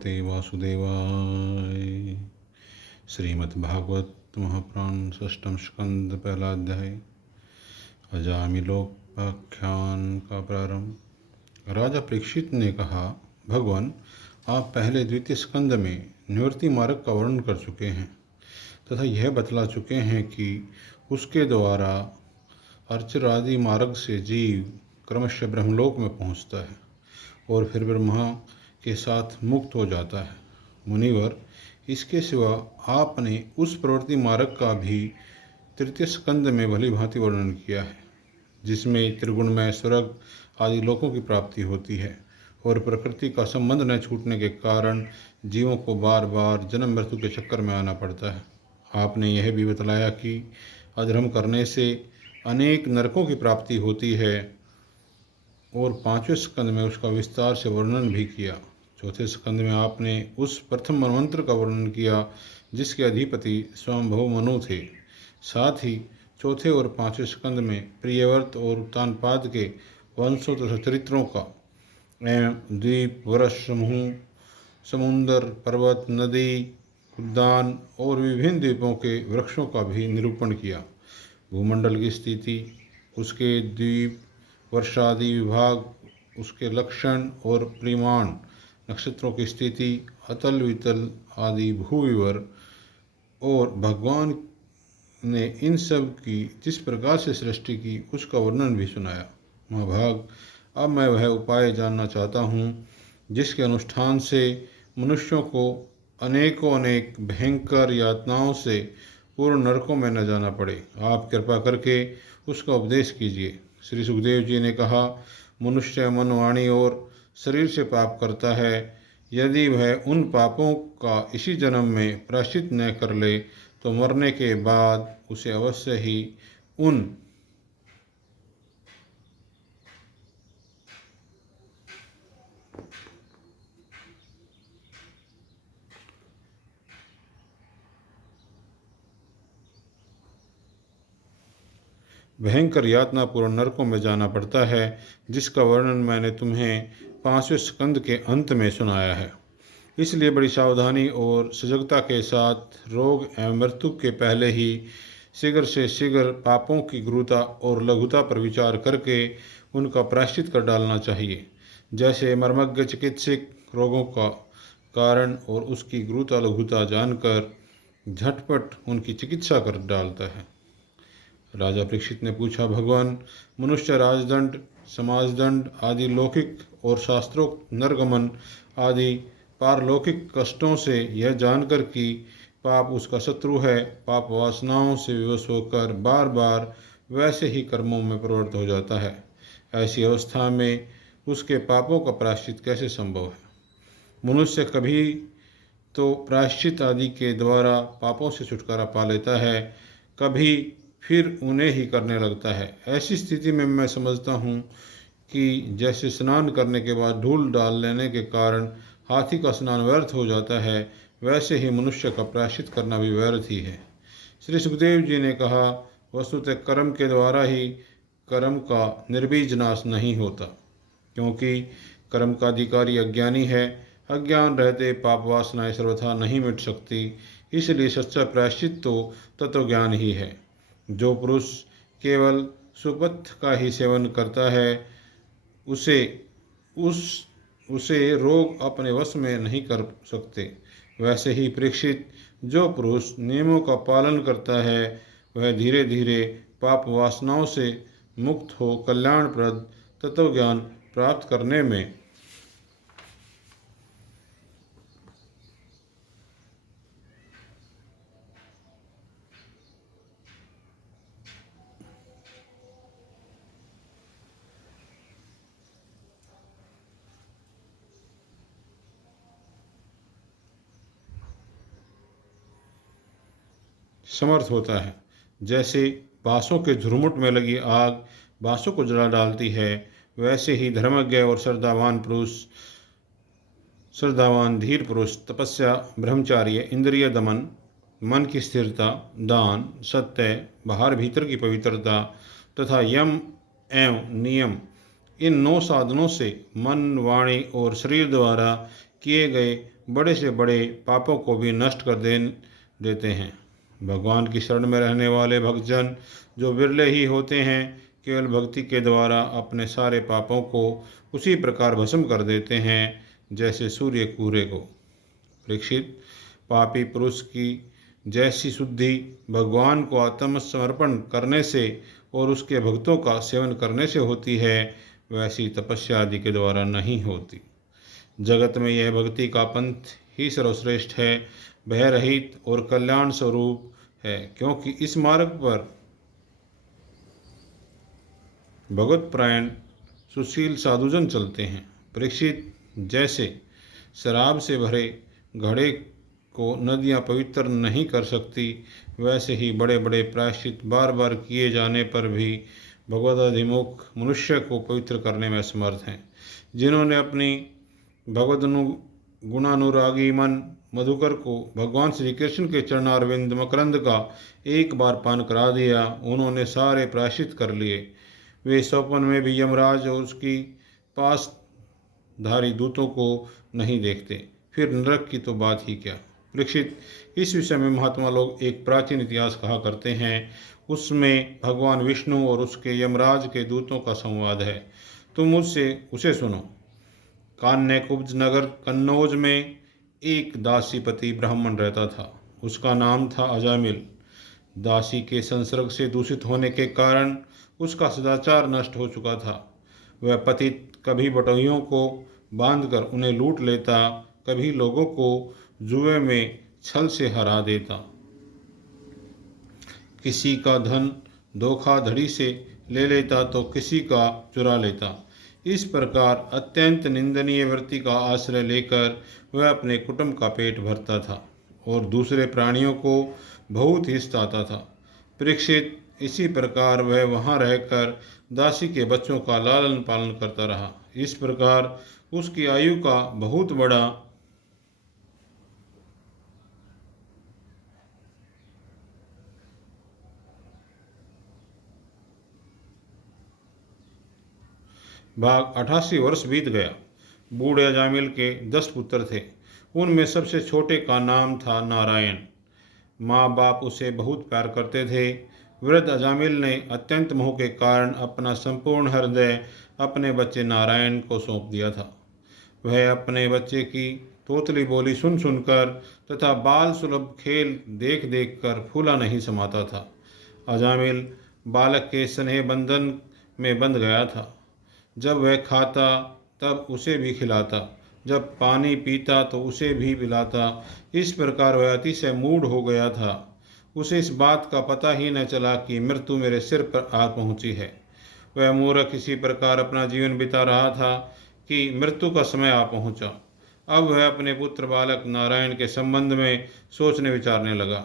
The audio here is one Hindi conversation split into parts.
भगवते वासुदेवाय। श्रीमद्भागवत महापुराण षष्ठम स्कंद पहला अध्याय अजामिलोपाख्यान का प्रारंभ। राजा परीक्षित ने कहा, भगवान, आप पहले द्वितीय स्कंद में निवृत्ति मार्ग का वर्णन कर चुके हैं तथा यह बतला चुके हैं कि उसके द्वारा अर्चरादि मार्ग से जीव क्रमशः ब्रह्मलोक में पहुंचता है और फिर ब्रह्मा के साथ मुक्त हो जाता है। मुनिवर, इसके सिवा आपने उस प्रवृत्ति मार्ग का भी तृतीय स्कंद में भली भांति वर्णन किया है, जिसमें त्रिगुणमय स्वर्ग आदि लोकों की प्राप्ति होती है और प्रकृति का संबंध न छूटने के कारण जीवों को बार बार जन्म मृत्यु के चक्कर में आना पड़ता है। आपने यह भी बतलाया कि अधर्म करने से अनेक नरकों की प्राप्ति होती है और पांचवें स्कंद में उसका विस्तार से वर्णन भी किया। चौथे स्कंद में आपने उस प्रथम मनवंतर का वर्णन किया जिसके अधिपति स्वयंभव मनु थे। साथ ही चौथे और पांचवें स्कंद में प्रियव्रत और उत्तानपाद के वंशों तथा चरित्रों का एवं द्वीप, वर्ष समूह, समुंदर, पर्वत, नदी, उद्यान और विभिन्न द्वीपों के वृक्षों का भी निरूपण किया। भूमंडल की स्थिति, उसके द्वीप, वर्षादि विभाग, उसके लक्षण और परिमाण, नक्षत्रों की स्थिति, अतल वितल आदि भूविवर और भगवान ने इन सब की जिस प्रकार से सृष्टि की उसका वर्णन भी सुनाया। महाभाग, अब मैं वह उपाय जानना चाहता हूँ जिसके अनुष्ठान से मनुष्यों को अनेकों अनेक भयंकर यातनाओं से पूर्ण नरकों में न जाना पड़े। आप कृपा करके उसका उपदेश कीजिए। श्री सुखदेव जी ने कहा, मनुष्य मन, वाणी और शरीर से पाप करता है। यदि वह उन पापों का इसी जन्म में प्रायश्चित न कर ले तो मरने के बाद उसे अवश्य ही उन भयंकर यातनापूर्ण नरकों में जाना पड़ता है, जिसका वर्णन मैंने तुम्हें पांचवें स्कंद के अंत में सुनाया है। इसलिए बड़ी सावधानी और सजगता के साथ रोग एवं मृत्यु के पहले ही शीघ्र से शीघ्र पापों की गुरुता और लघुता पर विचार करके उनका प्रायश्चित कर डालना चाहिए। जैसे मर्मज्ञ चिकित्सक रोगों का कारण और उसकी गुरुता लघुता जानकर झटपट उनकी चिकित्सा कर डालता है। राजा परीक्षित ने पूछा, भगवान, मनुष्य राजदंड, समाजदंड आदि लौकिक और शास्त्रोक्त नरगमन आदि पारलौकिक कष्टों से यह जानकर कि पाप उसका शत्रु है, पाप वासनाओं से विवश होकर बार बार वैसे ही कर्मों में प्रवृत्त हो जाता है। ऐसी अवस्था में उसके पापों का प्रायश्चित कैसे संभव है? मनुष्य कभी तो प्रायश्चित आदि के द्वारा पापों से छुटकारा पा लेता है, कभी फिर उन्हें ही करने लगता है। ऐसी स्थिति में मैं समझता हूँ कि जैसे स्नान करने के बाद धूल डाल लेने के कारण हाथी का स्नान व्यर्थ हो जाता है, वैसे ही मनुष्य का प्रायश्चित करना भी व्यर्थ ही है। श्री सुखदेव जी ने कहा, वस्तुतः कर्म के द्वारा ही कर्म का निर्बीज नाश नहीं होता, क्योंकि कर्म का अधिकारी अज्ञानी है। अज्ञान रहते पाप वासनाएं सर्वथा नहीं मिट सकती। इसलिए सच्चा प्रायश्चित तो तत्वज्ञान ही है। जो पुरुष केवल सुपथ का ही सेवन करता है उसे रोग अपने वश में नहीं कर सकते। वैसे ही परीक्षित, जो पुरुष नियमों का पालन करता है वह धीरे धीरे पाप वासनाओं से मुक्त हो कल्याणप्रद तत्वज्ञान प्राप्त करने में समर्थ होता है। जैसे बांसों के झुरमुट में लगी आग बांसों को जला डालती है, वैसे ही धर्मज्ञ और श्रद्धावान धीर पुरुष तपस्या, ब्रह्मचार्य, इंद्रिय दमन, मन की स्थिरता, दान, सत्य, बाहर भीतर की पवित्रता तथा यम एवं नियम, इन 9 साधनों से मन, वाणी और शरीर द्वारा किए गए बड़े से बड़े पापों को भी नष्ट कर देते हैं। भगवान की शरण में रहने वाले भक्तजन जो विरले ही होते हैं, केवल भक्ति के द्वारा अपने सारे पापों को उसी प्रकार भस्म कर देते हैं जैसे सूर्य कोहरे को। परीक्षित, पापी पुरुष की जैसी शुद्धि भगवान को आत्मसमर्पण करने से और उसके भक्तों का सेवन करने से होती है, वैसी तपस्या आदि के द्वारा नहीं होती। जगत में यह भक्ति का पंथ ही सर्वश्रेष्ठ है, भय रहित और कल्याण स्वरूप है, क्योंकि इस मार्ग पर भगवत प्रायण सुशील साधुजन चलते हैं। परीक्षित, जैसे शराब से भरे घड़े को नदियाँ पवित्र नहीं कर सकती, वैसे ही बड़े बड़े प्रायश्चित बार बार किए जाने पर भी भगवदाधिमुख मनुष्य को पवित्र करने में समर्थ हैं। जिन्होंने अपनी गुणानुरागी मन मधुकर को भगवान श्री कृष्ण के चरणारविंद मकरंद का एक बार पान करा दिया, उन्होंने सारे प्रायश्चित कर लिए। वे स्वप्न में भी यमराज और उसकी पासधारी दूतों को नहीं देखते, फिर नरक की तो बात ही क्या। परीक्षित, इस विषय में महात्मा लोग एक प्राचीन इतिहास कहा करते हैं। उसमें भगवान विष्णु और उसके यमराज के दूतों का संवाद है। तुम मुझसे उसे सुनो। कान्यकुब्ज नगर कन्नौज में एक दासीपति ब्राह्मण रहता था। उसका नाम था अजामिल। दासी के संसर्ग से दूषित होने के कारण उसका सदाचार नष्ट हो चुका था। वह पतित कभी बटोहियों को बांधकर उन्हें लूट लेता, कभी लोगों को जुए में छल से हरा देता, किसी का धन धोखाधड़ी से ले लेता तो किसी का चुरा लेता। इस प्रकार अत्यंत निंदनीय वृत्ति का आश्रय लेकर वह अपने कुटुंब का पेट भरता था और दूसरे प्राणियों को बहुत ही सताता था। परीक्षित, इसी प्रकार वह वहाँ रहकर दासी के बच्चों का लालन पालन करता रहा। इस प्रकार उसकी आयु का बहुत बड़ा भाग 88 वर्ष बीत गया। बूढ़े अजामिल के 10 पुत्र थे। उनमें सबसे छोटे का नाम था नारायण। माँ बाप उसे बहुत प्यार करते थे। वृद्ध अजामिल ने अत्यंत मोह के कारण अपना संपूर्ण हृदय अपने बच्चे नारायण को सौंप दिया था। वह अपने बच्चे की तोतली बोली सुन सुनकर तथा बाल सुलभ खेल देख देख कर फूला नहीं समाता था। अजामिल बालक के स्नेह बंधन में बंध गया था। जब वह खाता तब उसे भी खिलाता, जब पानी पीता तो उसे भी पिलाता। इस प्रकार वह अतिशय मूढ़ हो गया था। उसे इस बात का पता ही न चला कि मृत्यु मेरे सिर पर आ पहुंची है। वह मूर्ख इसी प्रकार अपना जीवन बिता रहा था कि मृत्यु का समय आ पहुंचा। अब वह अपने पुत्र बालक नारायण के संबंध में सोचने विचारने लगा।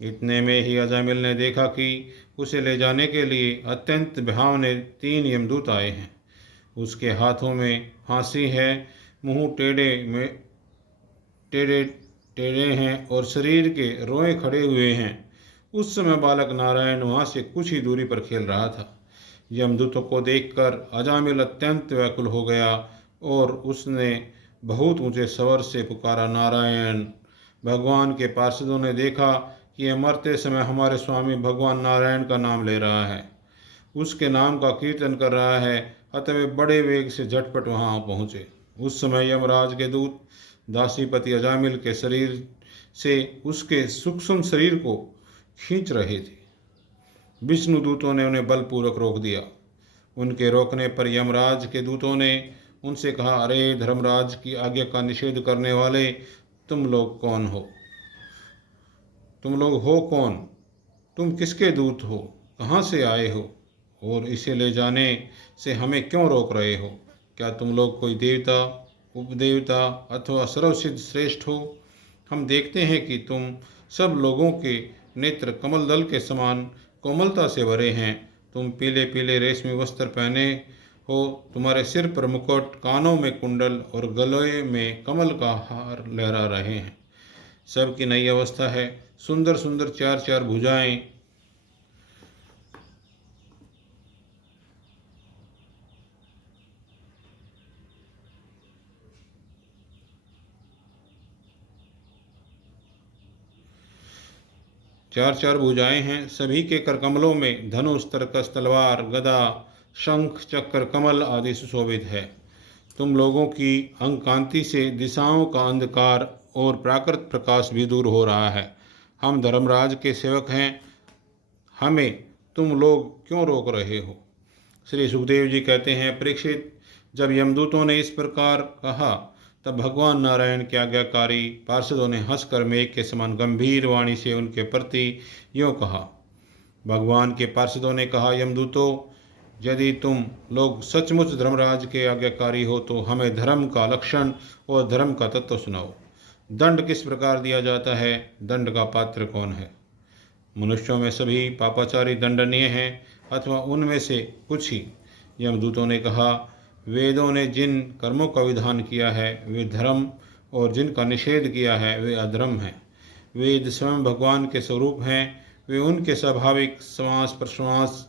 इतने में ही अजामिल ने देखा कि उसे ले जाने के लिए अत्यंत भयावने 3 यमदूत आए हैं। उसके हाथों में फांसी है, मुंह टेढ़े टेढ़े हैं और शरीर के रोए खड़े हुए हैं। उस समय बालक नारायण वहाँ से कुछ ही दूरी पर खेल रहा था। यमदूतों को देखकर अजामिल अत्यंत व्याकुल हो गया और उसने बहुत ऊंचे स्वर से पुकारा, नारायण। भगवान के पार्षदों ने देखा कि यह मरते समय हमारे स्वामी भगवान नारायण का नाम ले रहा है, उसके नाम का कीर्तन कर रहा है, अतः वे बड़े वेग से झटपट वहाँ पहुँचे। उस समय यमराज के दूत दासीपति अजामिल के शरीर से उसके सूक्ष्म शरीर को खींच रहे थे। विष्णु दूतों ने उन्हें बलपूर्वक रोक दिया। उनके रोकने पर यमराज के दूतों ने उनसे कहा, अरे धर्मराज की आज्ञा का निषेध करने वाले, तुम लोग कौन हो? तुम लोग हो कौन? तुम किसके दूत हो? कहाँ से आए हो? और इसे ले जाने से हमें क्यों रोक रहे हो? क्या तुम लोग कोई देवता, उपदेवता अथवा सर्वसिद्ध श्रेष्ठ हो? हम देखते हैं कि तुम सब लोगों के नेत्र कमल दल के समान कोमलता से भरे हैं। तुम पीले पीले रेशमी वस्त्र पहने हो, तुम्हारे सिर पर मुकुट, कानों में कुंडल और गले में कमल का हार लहरा रहे हैं। सबकी नई अवस्था है, सुंदर सुंदर 4 भुजाएं, चार चार भुजाएं हैं, सभी के करकमलों में धनुष, तरकस, तलवार, गदा, शंख, चक्र, कमल आदि सुशोभित है। तुम लोगों की अंग कांति से दिशाओं का अंधकार और प्राकृत प्रकाश भी दूर हो रहा है। हम धर्मराज के सेवक हैं, हमें तुम लोग क्यों रोक रहे हो? श्री सुखदेव जी कहते हैं, परीक्षित, जब यमदूतों ने इस प्रकार कहा तब भगवान नारायण के आज्ञाकारी पार्षदों ने हंसकर मेघ के समान गंभीर वाणी से उनके प्रति यूँ कहा। भगवान के पार्षदों ने कहा, यमदूतों, यदि तुम लोग सचमुच धर्मराज के आज्ञाकारी हो तो हमें धर्म का लक्षण और धर्म का तत्व सुनाओ। दंड किस प्रकार दिया जाता है? दंड का पात्र कौन है? मनुष्यों में सभी पापाचारी दंडनीय हैं अथवा उनमें से कुछ ही? यमदूतों ने कहा, वेदों ने जिन कर्मों का विधान किया है वे धर्म, और जिनका निषेध किया है वे अधर्म हैं। वेद स्वयं भगवान के स्वरूप हैं, वे उनके स्वाभाविक श्वास प्रश्वास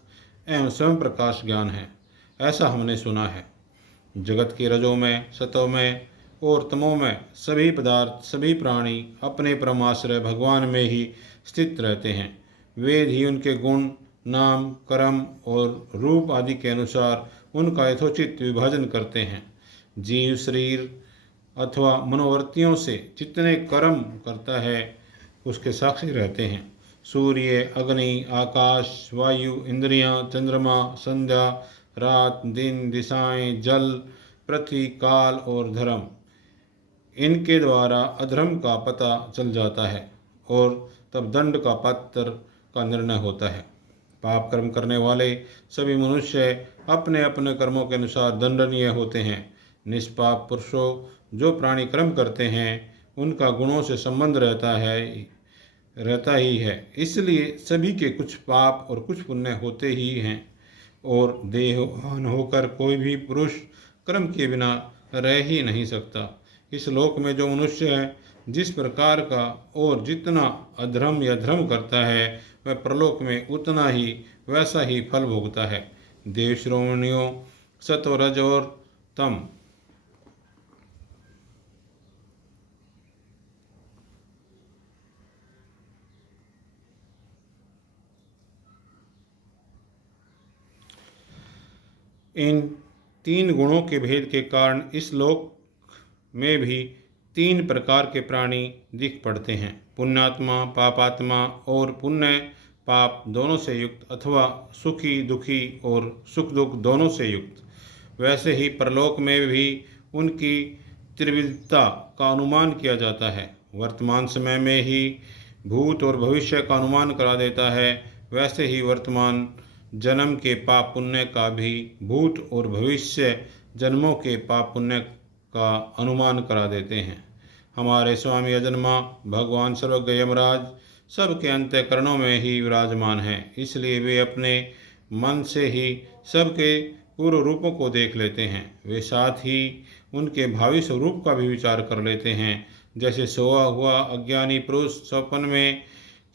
एवं स्वयं प्रकाश ज्ञान है, ऐसा हमने सुना है। जगत के रजों में, सतों में और तमों में सभी पदार्थ, सभी प्राणी अपने परमाश्रय भगवान में ही स्थित रहते हैं। वेद ही उनके गुण, नाम, कर्म और रूप आदि के अनुसार उनका यथोचित विभाजन करते हैं। जीव शरीर अथवा मनोवृत्तियों से जितने कर्म करता है उसके साक्षी रहते हैं। सूर्य, अग्नि, आकाश, वायु, इंद्रियां, चंद्रमा, संध्या, रात, दिन, दिशाएं, जल, पृथ्वी, काल और धर्म, इनके द्वारा अधर्म का पता चल जाता है और तब दंड का पात्र का निर्णय होता है। पाप कर्म करने वाले सभी मनुष्य अपने अपने कर्मों के अनुसार दंडनीय होते हैं। निष्पाप पुरुषों जो प्राणी कर्म करते हैं उनका गुणों से संबंध रहता ही है, इसलिए सभी के कुछ पाप और कुछ पुण्य होते ही हैं, और देहवान होकर कोई भी पुरुष कर्म के बिना रह ही नहीं सकता। इस लोक में जो मनुष्य है जिस प्रकार का और जितना अधर्म या धर्म करता है वह परलोक में उतना ही वैसा ही फल भोगता है। देव श्रोमणियों, सत्व, रज और तम इन तीन गुणों के भेद के कारण इस लोक में भी तीन प्रकार के प्राणी दिख पड़ते हैं। पुण्यात्मा, पापात्मा और पुण्य पाप दोनों से युक्त अथवा सुखी दुखी और सुख दुख दोनों से युक्त। वैसे ही परलोक में भी उनकी त्रिविधता का अनुमान किया जाता है। वर्तमान समय में ही भूत और भविष्य का अनुमान करा देता है, वैसे ही वर्तमान जन्म के पाप पुण्य का भी भूत और भविष्य जन्मों के पाप पुण्य का अनुमान करा देते हैं। हमारे स्वामी अजन्मा भगवान सर्वज्ञ यमराज सबके अंतःकरणों में ही विराजमान हैं, इसलिए वे अपने मन से ही सबके पूर्व रूपों को देख लेते हैं। वे साथ ही उनके भावी स्वरूप का भी विचार कर लेते हैं। जैसे सोया हुआ अज्ञानी पुरुष स्वप्न में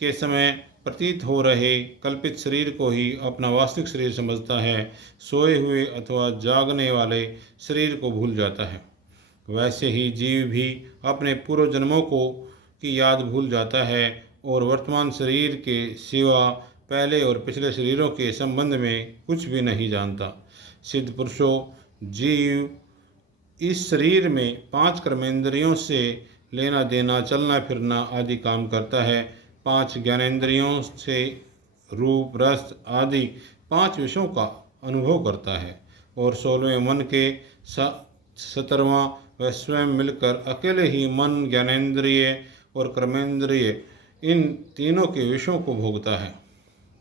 के समय प्रतीत हो रहे कल्पित शरीर को ही अपना वास्तविक शरीर समझता है, सोए हुए अथवा जागने वाले शरीर को भूल जाता है। वैसे ही जीव भी अपने पूर्व जन्मों को की याद भूल जाता है और वर्तमान शरीर के सिवा पहले और पिछले शरीरों के संबंध में कुछ भी नहीं जानता। सिद्ध पुरुषों, जीव इस शरीर में 5 कर्मेंद्रियों से लेना देना, चलना फिरना आदि काम करता है। 5 ज्ञानेंद्रियों से रूप, रस आदि 5 विषयों का अनुभव करता है और 16वें मन के 17वां वह स्वयं मिलकर अकेले ही मन, ज्ञानेंद्रिय और कर्मेंद्रिय इन तीनों के विषयों को भोगता है।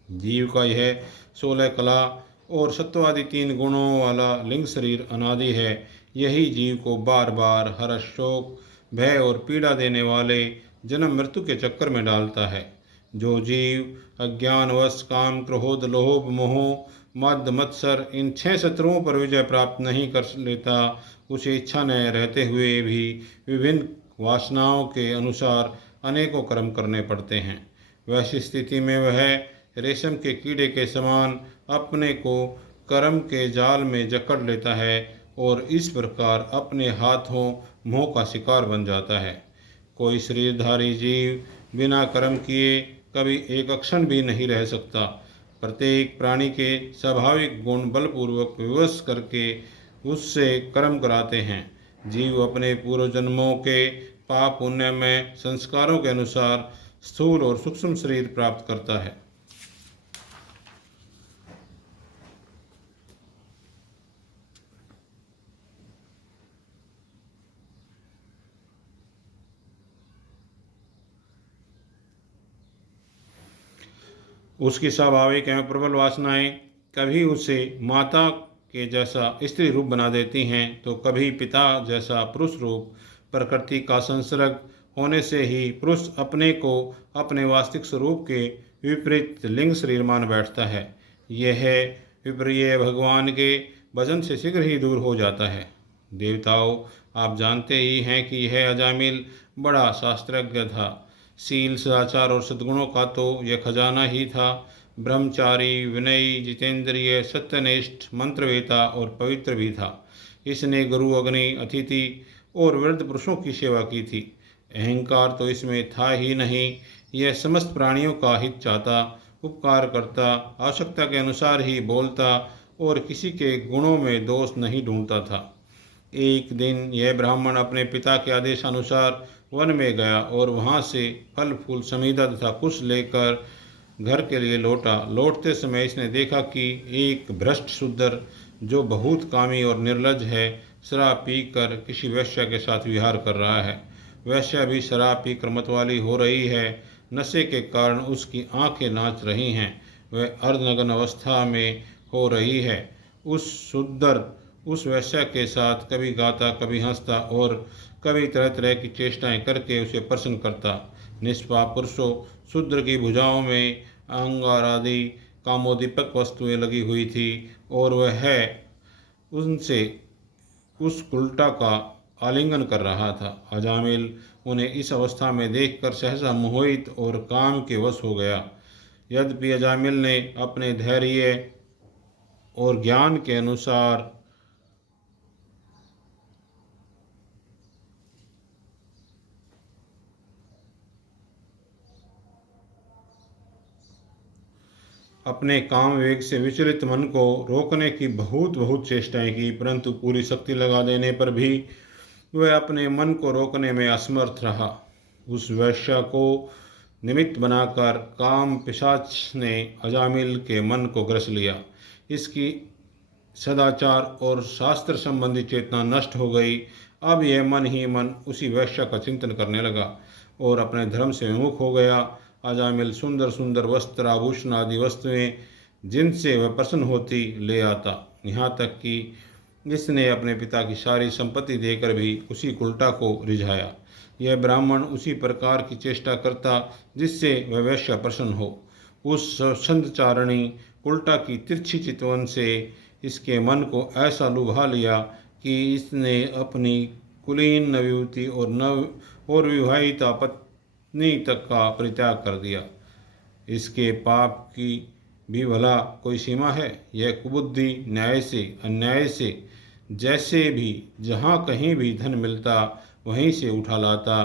जीव का यह 16 कला और सत्वादि 3 गुणों वाला लिंग शरीर अनादि है। यही जीव को बार बार हर्ष, शोक, भय और पीड़ा देने वाले जन्म मृत्यु के चक्कर में डालता है। जो जीव अज्ञानवश काम, क्रोध, लोभ, मोह, मद, मत्सर इन 6 शत्रुओं पर विजय प्राप्त नहीं कर लेता, उसे इच्छा न रहते हुए भी विभिन्न वासनाओं के अनुसार अनेकों कर्म करने पड़ते हैं। वैसी स्थिति में वह रेशम के कीड़े के समान अपने को कर्म के जाल में जकड़ लेता है और इस प्रकार अपने हाथों मोह का शिकार बन जाता है। कोई शरीरधारी जीव बिना कर्म किए कभी एक क्षण भी नहीं रह सकता। प्रत्येक प्राणी के स्वाभाविक गुण बलपूर्वक विवश करके उससे कर्म कराते हैं। जीव अपने पूर्व जन्मों के पाप पुण्य में संस्कारों के अनुसार स्थूल और सूक्ष्म शरीर प्राप्त करता है। उसकी स्वाभाविक एवं प्रबल वासनाएं कभी उसे माता के जैसा स्त्री रूप बना देती हैं, तो कभी पिता जैसा पुरुष रूप। प्रकृति का संसर्ग होने से ही पुरुष अपने को अपने वास्तविक स्वरूप के विपरीत लिंग शरीर मान बैठता है। यह विपर्य भगवान के भजन से शीघ्र ही दूर हो जाता है। देवताओं, आप जानते ही हैं कि यह अजामिल बड़ा शास्त्रज्ञ था। शील, सदाचार और सद्गुणों का तो यह खजाना ही था। ब्रह्मचारी, विनयी, जितेंद्रिय, सत्यनिष्ठ, मंत्रवेता और पवित्र भी था। इसने गुरु, अग्नि, अतिथि और वृद्ध पुरुषों की सेवा की थी। अहंकार तो इसमें था ही नहीं। यह समस्त प्राणियों का हित चाहता, उपकार करता, आवश्यकता के अनुसार ही बोलता और किसी के गुणों में दोष नहीं ढूंढता था। एक दिन यह ब्राह्मण अपने पिता के आदेशानुसार वन में गया और वहाँ से फल फूल, समीधा तथा कुश लेकर घर के लिए लौटा। लौटते समय इसने देखा कि एक भ्रष्ट शूद्र, जो बहुत कामी और निर्लज है, शराब पीकर किसी वेश्या के साथ विहार कर रहा है। वेश्या भी शराब पीकर मतवाली हो रही है। नशे के कारण उसकी आंखें नाच रही हैं। वह अर्धनग्न अवस्था में हो रही है। उस शूद्र उस वेश्या के साथ कभी गाता, कभी हंसता और कभी तरह तरह की चेष्टाएं करके उसे प्रसन्न करता। निष्पाप पुरुषों, शूद्र की भुजाओं में अंगार आदि कामोदीपक वस्तुएं लगी हुई थी और वह उनसे उस उल्टा का आलिंगन कर रहा था। अजामिल उन्हें इस अवस्था में देखकर सहसा मोहित और काम के वश हो गया। यद्यपि अजामिल ने अपने धैर्य और ज्ञान के अनुसार अपने काम वेग से विचलित मन को रोकने की बहुत चेष्टाएं की, परंतु पूरी शक्ति लगा देने पर भी वह अपने मन को रोकने में असमर्थ रहा। उस वैश्या को निमित्त बनाकर काम पिशाच ने अजामिल के मन को ग्रस लिया। इसकी सदाचार और शास्त्र संबंधी चेतना नष्ट हो गई। अब यह मन ही मन उसी वैश्या का चिंतन करने लगा और अपने धर्म से विमुख हो गया। अजामिल सुंदर सुंदर वस्त्र, आभूषण आदि वस्तुएं जिनसे वह प्रसन्न होती ले आता। यहाँ तक कि इसने अपने पिता की सारी संपत्ति देकर भी उसी कुल्टा को रिझाया। यह ब्राह्मण उसी प्रकार की चेष्टा करता जिससे वह वैश्य प्रसन्न हो। उस स्वच्छंदचारिणी कुल्टा की तिरछी चितवन से इसके मन को ऐसा लुभा लिया कि इसने अपनी कुलीन नवयुवती और विवाहिता पत्नी तक का परित्याग कर दिया। इसके पाप की भी भला कोई सीमा है? यह कुबुद्धि न्याय से अन्याय से जैसे भी जहाँ कहीं भी धन मिलता वहीं से उठा लाता।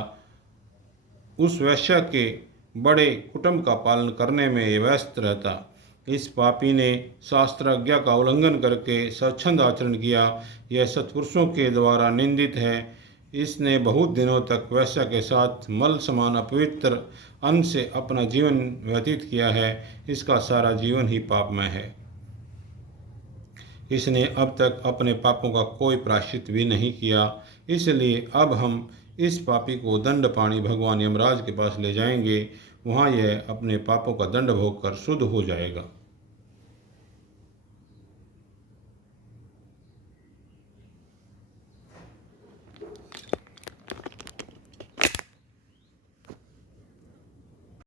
उस वैश्य के बड़े कुटुंब का पालन करने में व्यस्त रहता। इस पापी ने शास्त्राज्ञा का उल्लंघन करके स्वच्छंद आचरण किया। यह सत्पुरुषों के द्वारा निंदित है। इसने बहुत दिनों तक वैश्य के साथ मल समान अपवित्र अन्न से अपना जीवन व्यतीत किया है। इसका सारा जीवन ही पापमय है। इसने अब तक अपने पापों का कोई प्रायश्चित भी नहीं किया। इसलिए अब हम इस पापी को दंड पाणी भगवान यमराज के पास ले जाएंगे। वहाँ यह अपने पापों का दंड भोग कर शुद्ध हो जाएगा।